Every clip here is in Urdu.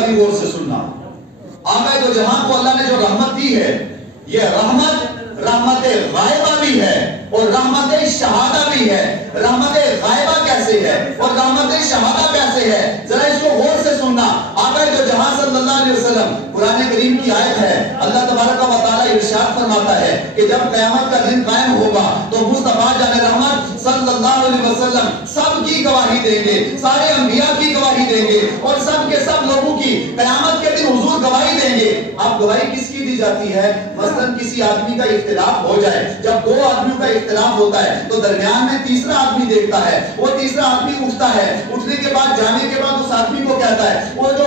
کا بھی غور سے سننا. آقا دو جہاں کو اللہ نے جو رحمت دی ہے، یہ رحمت غائبہ بھی ہے اور رحمت شہادہ بھی ہے. رحمت غائبہ کیسے ہے اور رحمت شہادہ کیسے ہے، ذرا اس کو غور سے سننا. آقا دو جہاں صلی اللہ علیہ وسلم، قرآن کریم کی آیت ہے، اللہ تبارک و تعالیٰ ارشاد فرماتا ہے کہ جب قیامت کا دن قائم ہوگا تو مصطفیٰ جان رحمت صلی اللہ علیہ وسلم سب کی گواہی دیں گے، سارے انبیاء کی گواہی دیں گے اور سب کے سب لوگوں کی قیامت کے دن حضور گواہی دیں گے. اب گواہی کس کی دی جاتی ہے؟ مثلاً کسی آدمی کا اختلاف ہو جائے، جب دو آدمیوں کا اختلاف ہوتا ہے تو درمیان میں تیسرا آدمی دیکھتا ہے، وہ تیسرا آدمی اٹھتا ہے، اٹھنے کے بعد جانے کے بعد اس آدمی کو کہتا ہے، وہ جو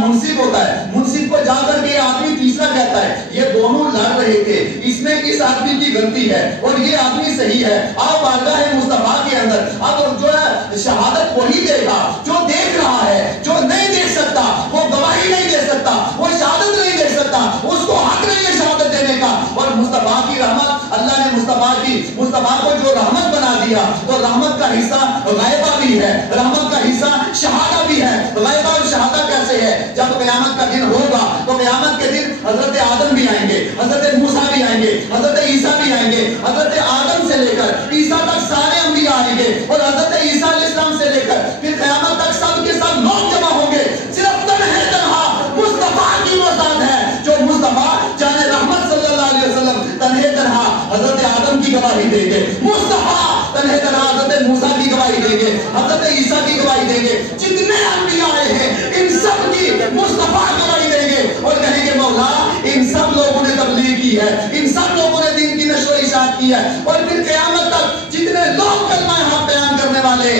منصف ہوتا ہے، منصف کو جا کر کے آدمی تیسرا کہتا ہے یہ دونوں لڑ رہے تھے، اس میں اس آدمی کی غلطی ہے اور یہ آدمی صحیح ہے. آپ بارگاہ مصطفیٰ کے اندر اب جو ہے شہادت وہی دے گا جو دیکھ رہا ہے. جو نہیں دیکھ سکتا وہ گواہی نہیں دے سکتا، وہ شہادت نہیں دے سکتا، اس کو حق نہیں ہے شہادت دینے کا. اور مصطفیٰ کی رحمت، اللہ نے مصطفیٰ کو جو رحمت بنا دیا تو رحمت کا حصہ غائبہ بھی ہے، رحمت کا حصہ شہادہ بھی ہے. غائبہ اور شہادہ کیسے ہے؟ جب قیامت کا دن ہوگا تو قیامت کے دن حضرت آدم بھی آئیں گے، حضرت موسیٰ بھی آئیں گے، حضرت عیسیٰ بھی آئیں گے. حضرت آدم سے لے کر عیسیٰ تک سارے انبیاء آئیں گے اور حضرت عیسیٰ علیہ السلام سے لے کر پھر قیامت تک سب کے سب لوگ جمع ہوں گے. صرف تنہا مصطفیٰ کی وسعت ہے جو مصطفیٰ جان رحمت صلی اللہ علیہ وسلم تنہا حضرت آدم کی گواہی دیں گے، مصطفیٰ تنہا حضرت موسیٰ کی گواہی دیں گے، حضرت عیسیٰ کی گواہی دیں گے. جتنے انبیاء آئے ہیں ان سب کی مصطفیٰ گواہی دیں گے اور کہیں گے مولا ان سب لوگوں نے تبلیغ کی ہے، ان سب لوگوں نے دین کی نشر و اشاعت کی ہے. اور پھر قیامت تک جتنے لوگ کلمہ حق بیان کرنے والے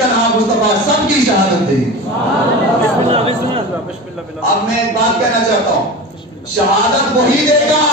تنہا مصطفیٰ سب کی شہادت دیں. اب میں ایک بات کہنا چاہتا ہوں، شہادت وہی دے گا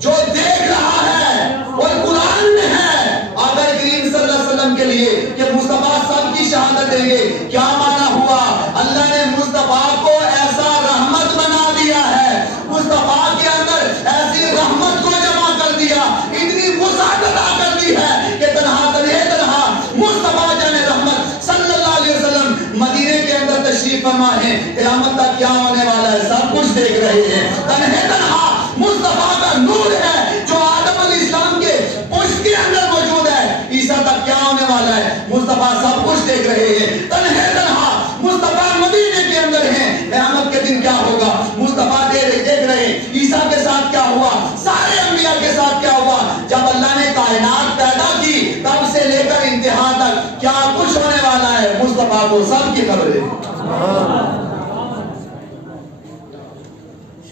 جو دیکھ رہا ہے. اور قرآن میں ہے آقا کریم صلی اللہ علیہ وسلم کے لیے کہ مصطفیٰ سب کی شہادت دیں گے. کیا معنی ہوا؟ اللہ نے مصطفیٰ کو ایسا رحمت بنا دیا ہے، مصطفیٰ کے اندر ایسی رحمت کو جمع کر دیا، اتنی وسعت عطا کر دی ہے کہ تنہا مصطفیٰ جان رحمت صلی اللہ علیہ وسلم مدینے کے اندر تشریف فرما ہے. قیامت تک کیا ہونے والا ہے سب کچھ دیکھ رہے ہیں. تنہا مصطفیٰ کا نور ہے جو آدم علیہ السلام کے پشت کے اندر موجود ہے. عیسیٰ تک کیا ہونے والا ہے مصطفیٰ سب کچھ دیکھ رہے ہیں. تنہا مصطفیٰ مدینے کے اندر ہیں. قیامت کے دن کیا ہوگا مصطفیٰ دیکھ رہے ہیں. عیسیٰ کے ساتھ کیا ہوا، سارے انبیاء کے ساتھ کیا ہوا. جب اللہ نے کائنات پیدا کی تب سے لے کر انتہا تک کیا کچھ ہونے والا ہے مصطفیٰ کو سب کی خبر ہے.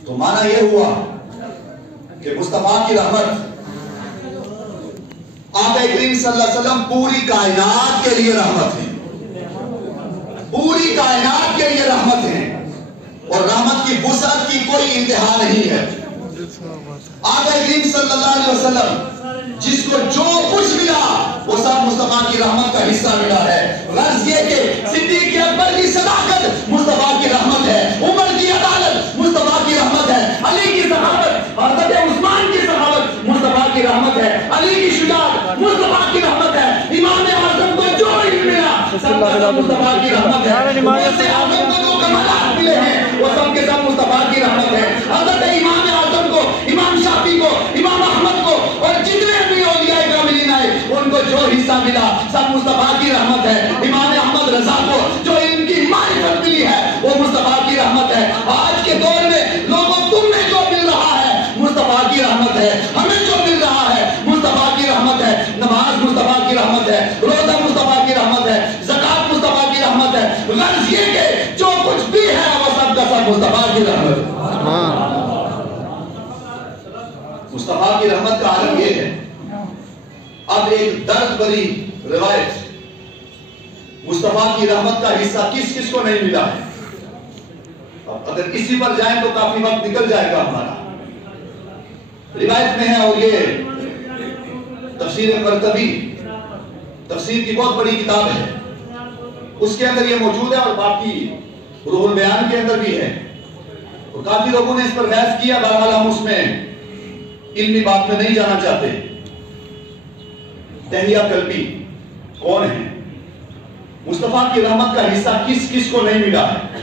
تو معنی یہ ہوا کہ مصطفیٰ کی رحمت آقا کریم صلی اللہ علیہ وسلم پوری کائنات کے لیے رحمت ہے، پوری کائنات کے لیے رحمت ہے اور رحمت کی وسعت کی کوئی انتہا نہیں ہے. آقا کریم صلی اللہ علیہ وسلم جس کو جو کچھ ملا وہ سب مصطفیٰ کی رحمت کا حصہ ملا ہے. غرض یہ کہ صدیق اکبر کی صداقت مصطفیٰ کی رحمت ہے، عمر کی عدالت مصطفیٰ کی رحمت ہے، علی کی صحابت، حضرت عثمان کی صحابت مصطفیٰ کی رحمت ہے، علی کی شجاعت مصطفیٰ کی رحمت ہے، امام اعظم کو جو علم ملا سب مصطفیٰ کی رحمت ہے، غوث اعظم کو جو کمالات ملے ہیں وہ سب کے سب مصطفیٰ کی رحمت ہے. حضرت امام اعظم کو، امام شافعی کو، امام احمد کو اور جتنے بھی اولیاء کاملین آئے ان کو جو حصہ ملا سب مصطفیٰ کی رحمت ہے. امام احمد رضا کو جو ان کی معرفت ملی ہے وہ مصطفیٰ کی رحمت ہے. آج کے دور میں لوگوں تمہیں جو مل رہا ہے مصطفیٰ کی رحمت ہے، ہمیں جو مل رہا ہے مصطفیٰ کی رحمت ہے. نماز مصطفیٰ کی رحمت ہے، روزہ مصطفیٰ کی رحمت ہے، زکات مصطفیٰ کی رحمت ہے. غرض یہ کہ جو کچھ بھی ہے وہ سب کا سب مصطفیٰ کی رحمت ہے. مصطفیٰ کی رحمت کا عالم یہ ہے. اب ایک درد بھری روایت، مصطفیٰ کی رحمت کا حصہ کس کس کو نہیں ملا ہے. اب اگر کسی پر جائیں تو کافی وقت نکل جائے گا ہمارا. روایت میں ہے اور یہ تفسیر قرطبی تفسیر کی بہت بڑی کتاب ہے، اس کے اندر یہ موجود ہے اور باقی روح البیان کے اندر بھی ہے. اور کافی لوگوں نے اس پر بحث کیا، بہرحال ہم اس میں علمی بات میں نہیں جانا چاہتے. دہیہ کلبی کون ہے؟ مصطفیٰ کی رحمت کا حصہ کس کس کو نہیں ملا ہے؟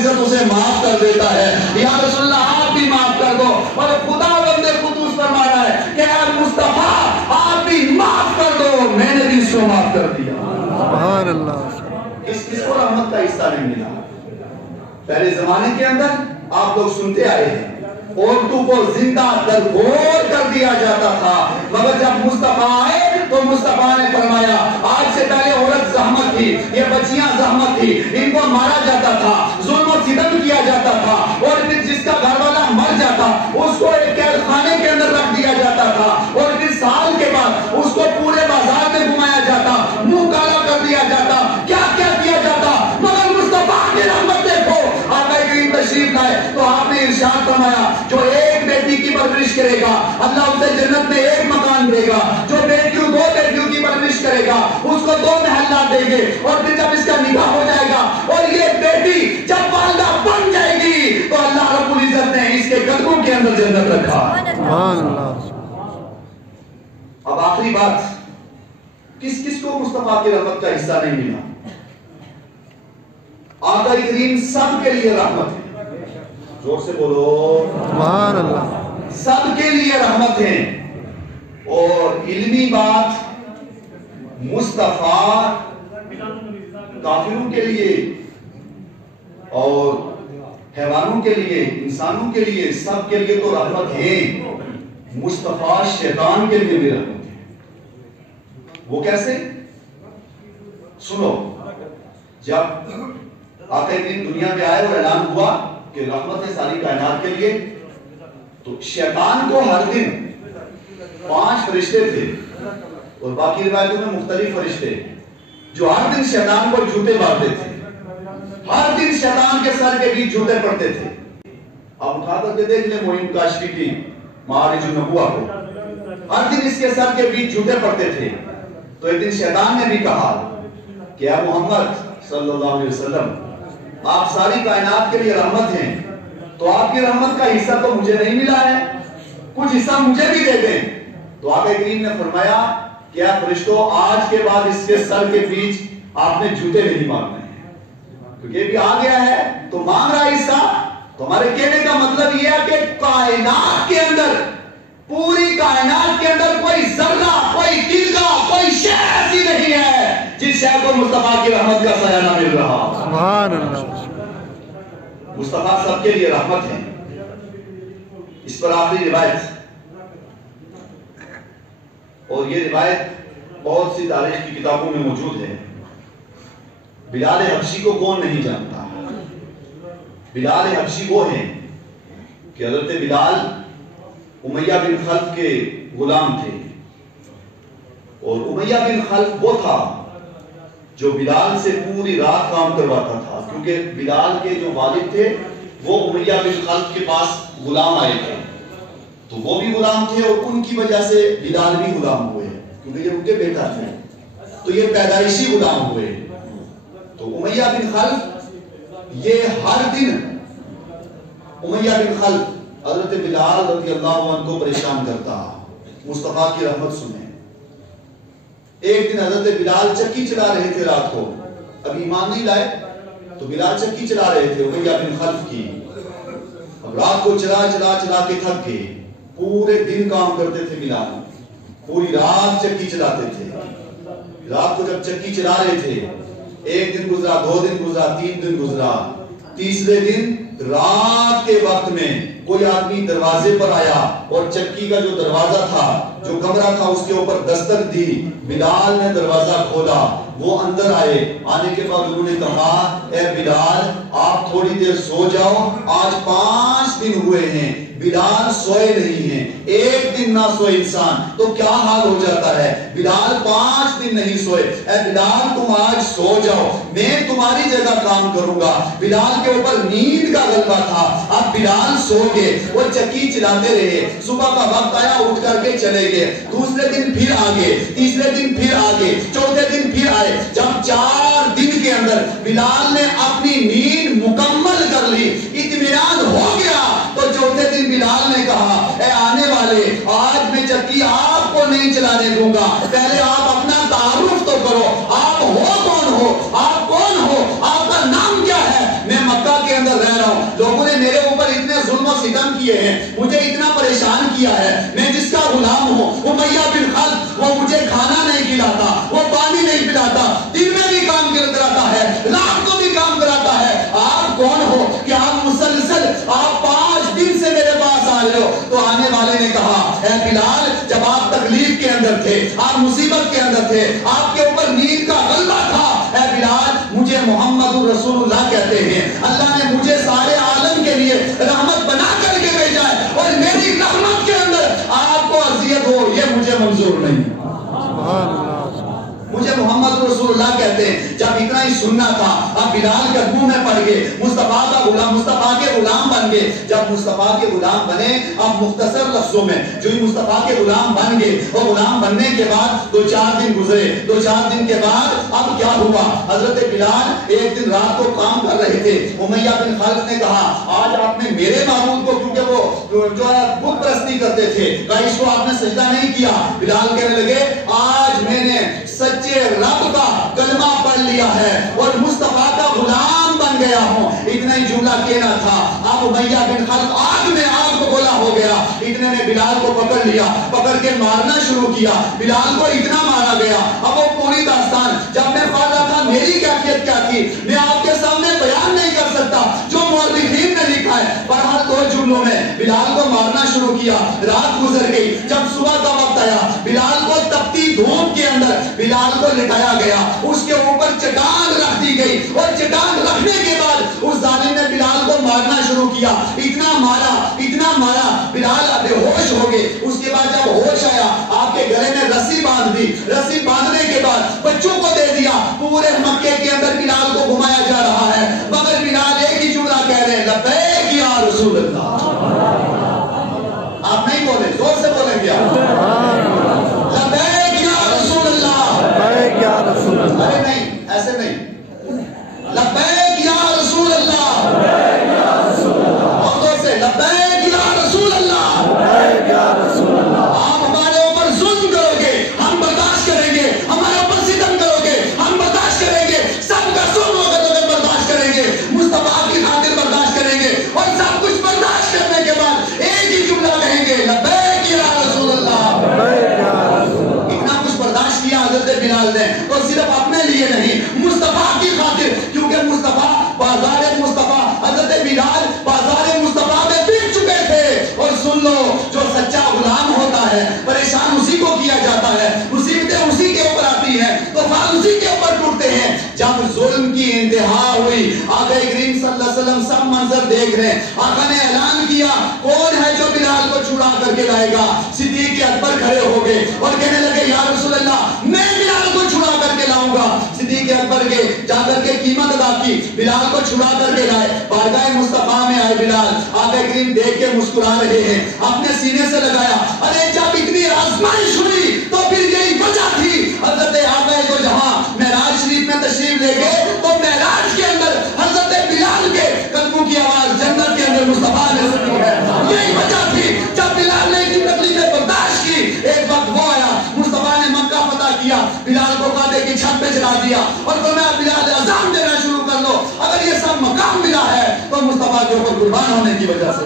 العزت اسے معاف کر دیتا ہے. یا رسول اللہ آپ بھی معاف کر دو. اور خداوند قدوس فرما رہا ہے کہ اے مصطفیٰ آپ بھی معاف کر دو, میں نے بھی اس کو معاف کر دیا. سبحان اللہ. کس کو رحمت کا حصہ نہیں ملا؟ پہلے زمانے کے اندر آپ لوگ سنتے آئے ہیں عورتوں کو زندہ درگور کر دیا جاتا تھا, مگر جب مصطفیٰ آئے تو مصطفیٰ نے فرمایا آج سے پہلے عورت زحمت تھی, یہ بچیاں زحمت تھی, ان کو مارا جاتا تھا, ظلم و ستم کیا جاتا تھا, اور پھر جس کا گھر والا مر جاتا اس کو ایک قید خانے کے اندر رکھ دیا جاتا تھا, اور پھر سال کے بعد اس کو پورے بازار میں گھمایا جاتا, منہ کالا کر دیا جاتا, کیا کیا جاتا. مگر مصطفیٰ کی رحمت دیکھو, آقا کریم تشریف لائے تو آپ نے ارشاد فرمایا جو ایک بیٹی کی پرورش کرے گا اللہ اسے جنت میں ایک مکان دے گا, جو بیٹیوں دو بیٹیوں کی پرورش کرے گا اس کو 2 محلات دیں گے, اور پھر جب اس کا نکاح ہو جائے گا اور یہ بیٹی جب والدہ بن جائے گی تو اللہ رب العزت نے اس کے قدموں کے اندر جنت رکھا. سبحان اللہ. اب آخری بات, کس کو مصطفیٰ کی رحمت کا حصہ نہیں ملا؟ آقا کریم سب کے لیے رحمت ہے. زور سے بولو سبحان اللہ. سب کے لیے رحمت ہے. اور علمی بات, مصطفیٰ کافروں کے لیے اور حیوانوں کے لیے, انسانوں کے لیے, سب کے لیے تو رحمت ہے. مصطفیٰ شیطان کے لیے بھی رحمت ہے. وہ کیسے؟ سنو, جب آقا کریم دنیا میں آئے اور اعلان ہوا کہ رحمت ہے ساری کائنات کے لیے, تو شیطان کو ہر دن 5 فرشتے تھے, اور باقی روایتوں میں مختلف فرشتے جو ہر دن شیطان کو جوتے مارتے تھے, ہر دن شیطان کے سر کے بیچ جوتے پڑتے تھے. آپ اٹھا کر کے دیکھ لیں معین کاشفی کی معارج النبوہ کو, ہر دن اس کے سر کے بیچ جوتے پڑتے تھے. تو ایک دن شیطان نے بھی کہا کہ اے محمد صلی اللہ علیہ وسلم آپ ساری کائنات کے لیے رحمت ہیں, تو آپ کی رحمت کا حصہ تو مجھے نہیں ملا ہے, کچھ حصہ مجھے بھی دے دیں. تو آقا کریم نے فرمایا کہ اے فرشتوں آج کے بعد اس کے سر کے بیچ آپ نے جوتے نہیں مارنے ہیں, کیونکہ یہ بھی آ گیا ہے تو مانگ رہا حصہ. تو ہمارے کہنے کا مطلب یہ ہے کہ کائنات کے اندر, پوری کائنات کے اندر کوئی ذرہ, کوئی تلکا, کوئی شے ایسی نہیں ہے جس شے کو مصطفیٰ کی رحمت کا سایہ نہ مل رہا. سبحان اللہ. مصطفیٰ سب کے لیے رحمت ہے. اس پر آخری روایت, اور یہ روایت بہت سی تاریخ کی کتابوں میں موجود ہے. بلال حبشی کو کون نہیں جانتا؟ بلال حبشی وہ ہیں کہ حضرت بلال امیہ بن خلف کے غلام تھے, اور امیہ بن خلف وہ تھا جو بلال سے پوری رات کام کرواتا تھا, کیونکہ بلال کے جو والد تھے وہ امیہ بن خلف کے پاس غلام آئے تھے, تو وہ بھی غلام تھے اور ان کی وجہ سے بلال بھی غلام ہوئے, کیونکہ یہ ان کے بیٹا تھے, تو یہ پیدائشی غلام ہوئے. تو امیہ بن خلف یہ ہر دن امیہ بن خلف حضرت بلال رضی اللہ عنہ کو پریشان کرتا. مصطفیٰ کی رحمت سنیں. ایک دن حضرت بلال چکی چلا رہے تھے رات کو, اب ایمان نہیں لائے تو بلال چکی چلا رہے تھے امیہ بن خلف کی. اب رات کو چلا کے تھک گئے, پورے دن کام کرتے تھے بلال, پوری رات چکی چلاتے تھے. رات کو جب چکی چلا رہے تھے, ایک دن گزرا, 2 دن گزرا, 3 دن گزرا, تیسرے دن رات کے وقت میں کوئی آدمی دروازے پر آیا اور چکی کا جو دروازہ تھا, جو کمرہ تھا, اس کے اوپر دستک دی. بلال نے دروازہ کھولا, وہ اندر آئے. آنے کے بعد انہوں نے کہا اے بلال آپ تھوڑی دیر سو جاؤ, آج 5 دن ہوئے ہیں بلال سوئے نہیں ہیں. ایک دن نہ سوئے انسان تو کیا حال ہو جاتا ہے, بلال 5 دن نہیں سوئے. اے بلال تم آج سو جاؤ, میں تمہاری جگہ کام کروں گا. بلال کے اوپر نیند کا غلبہ تھا. اب بلال سو گئے, وہ چکی چلاتے رہے. صبح کا وقت آیا, اٹھ کر کے چلے گئے. دوسرے دن پھر آگے, تیسرے دن پھر آگے, چوتھے دن پھر آئے. جب 4 دن کے اندر بلال نے اپنی نیند مکمل کر لی, اطمینان ہو گیا, تو چوتھے دن بلال نے کہا اے آنے والے, آج میں چکی آپ کو نہیں چلانے دوں گا, پہلے آپ اپنا تعارف تو کرو. آپ ہو کون ہو, آپ کون ہو, آپ کا نام کیا ہے؟ میں مکہ کے اندر کیے ہیں, مجھے اتنا پریشان کیا ہے, میں جس کا غلام ہوں امیہ بن خلف, وہ مجھے کھانا نہیں کھلاتا, وہ پانی نہیں پلاتا, دن میں بھی کام کراتا ہے, رات کو بھی کام کراتا ہے. آپ کون ہو کہ آپ مسلسل آپ 5 دن سے میرے پاس آ رہے ہو؟ تو آنے والے نے کہا, اے بلال, جب آپ تکلیف کے اندر تھے, آپ مصیبت کے اندر تھے, آپ کے اوپر نیند کا غلبہ تھا, اے بلال, مجھے محمد رسول اللہ کہتے ہیں, اللہ نے مجھے سارے عالم کے لیے رحمت بنا کر کے بھیجا ہے, اور میری رحمت کے اندر آپ کو اذیت ہو یہ مجھے منظور نہیں. سبحان اللہ. مجھے محمد رسول اللہ کہتے ہیں. جب اتنا ہی سننا تھا, اب بلال قدموں میں پڑ گئے, مصطفیٰ کا غلام, مصطفیٰ کے غلام بن گئے. جب مصطفیٰ کے غلام بنے, اب مختصر لفظوں میں جو ہی مصطفیٰ کے غلام بن گئے, وہ غلام بننے کے بعد 2-4 دن گزرے. 2-4 دن کے بعد اب کیا ہوا, حضرت بلال ایک دن رات کو کام کر رہے تھے. امیہ بن خلف نے کہا, آج آپ نے میرے معبود کو, کیونکہ وہ جو ہے بت پرستی کرتے تھے, کہا اس کو آپ نے سجدہ نہیں کیا. بلال کہنے لگے, آج میں نے سچے رب کا کلمہ پڑھ لیا ہے اور مصطفیٰ کا غلام بن گیا ہوں. اتنا ہی جملہ کہنا تھا, اب امیہ بن خلف آگ میں آگ کو گولا ہو گیا. اتنے میں بلال کو پکڑ لیا, پکڑ کے مارنا شروع کیا. بلال کو اتنا مارا گیا, اب وہ پوری داستان جب میں پڑھ رہا تھا میری کیفیت کیا تھی میں آپ کے سامنے بیان نہیں کر سکتا, جو مورخین نے لکھا ہے. بہرحال 2 جملوں میں بلال کو مارنا شروع کیا. رات گزر گئی, جب صبح کا وقت آیا, بلال کو تپتی دھوپ کے اندر بلال کو لٹایا گیا, اس کے اوپر چٹان رکھ دی گئی, اور چٹان رکھنے کے بعد اس ظالم نے بلال کو مارنا شروع کیا. اتنا مارا بلال بے ہوش ہو گئے. اس کے بعد جب ہوش آیا, آپ کے گلے میں رسی باندھ دی. رسی باندھنے کے بعد بچوں کو دے دیا. پورے مکے کے اندر بلال کو گھمایا جا رہا ہے, مگر بلال ایک ہی جملہ کہہ رہے ہیں, لبیک یا رسول اللہ. آپ نہیں بولے, زور سے بولیں گے آپ, لبیک یا رسول اللہ. لبیک یا رسول اللہ. ارے نہیں, ایسے نہیں, لبیک یا رسول اللہ. اور زور سے, لبیک یا رسول اللہ. لبیک یا رسول اللہ. آپ ہمارے اوپر ظلم کرو گے, ہم برداشت کریں گے. ہمارے اوپر ستم کرو گے, ہم برداشت کریں گے. سب کا ظلم ہوگا تو ہم برداشت کریں گے, مصطفیٰ کی خاطر برداشت کریں گے. اور سب کچھ برداشت کرنے کے بعد ایک ہی جملہ کہیں گے, لبیک یا رسول اللہ. لبیک یا رسول اللہ. اتنا کچھ برداشت کیا حضرت بلال نے, اور صرف اپنے لیے نہیں, مصطفیٰ کی خاطر. کیونکہ مصطفیٰ بازار مصطفیٰ, حضرت بلال بازار مصطفیٰ میں بک چکے تھے. اور سن لو, جو سچا غلام ہوتا ہے پریشان اسی کو کیا جاتا ہے, مصیبتیں اسی کے اوپر آتی ہیں, تو فال اسی کے اوپر ٹوٹتے ہیں. جب ظلم کی انتہا ہوئی, آقا کریم صلی اللہ علیہ وسلم سب منظر دیکھ رہے ہیں. آقا نے اعلان کیا, کون ہے جو بلال کو چھڑا کر کے لائے گا؟ صدیق اکبر کھڑے ہو گئے اور کہنے لگے, یا رسول اللہ, میں بلال کو چھڑا کر کے لاؤں گا. صدیق اکبر کے جا کر کے قیمت ادا کی, بلال کو چھڑا کر کے لائے. بارگاہ مصطفیٰ میں آئے بلال, آقا کریم دیکھ کے مسکرا رہے ہیں, اپنے سینے سے لگایا. ارے جب اتنی آزمائش ہوئی تو پھر یہی وجہ تھی. حضرت آقا تو جہاں معراج شریف میں تشریف لے گئے, تو معراج کے اندر حضرت بلال کے قدموں کی آواز جنت کے اندر مصطفیٰ نے سنی ہے. یہی وجہ تھی. جب بلال نے اتنی تکلیفیں برداشت کی, ایک وقت وہ آیا, مصطفیٰ نے مکہ فتح کیا, بلال کو کعبے کی چھت پہ چڑھا دیا, اور فرمایا, بلال اذان دینا شروع کر دو. اگر یہ سب مقام ملا ہے تو مصطفیٰ کے اوپر قربان ہونے کی وجہ سے.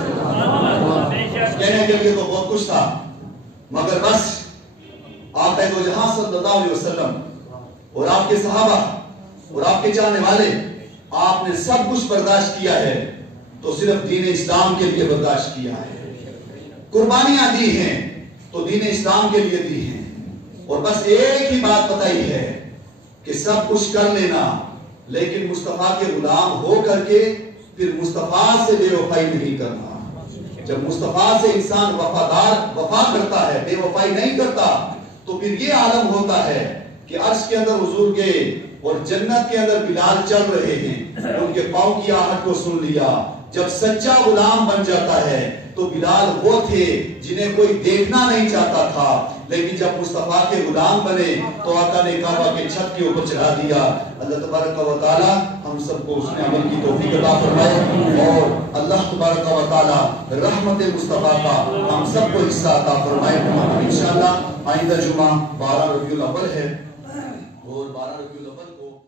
کہنے کے لیے تو بہت کچھ تھا, مگر بس آپ دو جہاں صلی اللہ علیہ وسلم اور آپ کے صحابہ اور آپ کے چاہنے والے, آپ نے سب کچھ برداشت کیا ہے, تو صرف دین اسلام کے لیے برداشت کیا ہے. قربانیاں دی ہیں تو دین اسلام کے لیے دی ہیں, اور بس ایک ہی بات بتائی ہے کہ سب کچھ کر لینا, لیکن مصطفیٰ کے غلام ہو کر کے پھر مصطفیٰ سے بے وفائی نہیں کرنا. جب مصطفیٰ سے انسان وفا کرتا ہے, بے وفائی نہیں کرتا, تو پھر یہ عالم ہوتا ہے کہ عرش کے اندر حضور گئے اور جنت کے اندر بلال چل رہے ہیں, ان کے پاؤں کی آہٹ کو سن لیا. جب سچا غلام بن جاتا ہے تو بلال وہ تھے جنہیں کوئی دیکھنا نہیں چاہتا تھا, لیکن جب مصطفیٰ کے غلام بنے تو آقا نے کعبہ کے چھت کے اوپر چڑھا دیا. اللہ تبارک و تعالی ہم سب کو اس میں عمل کی توفیق عطا فرمائے, اور اللہ تبارک و تعالی رحمت مصطفیٰ کا ہم سب کو حصہ عطا فرمائے. انشاءاللہ آئندہ جمعہ 12 ربیع الاول ہے, اور 12 ربیع الاول کو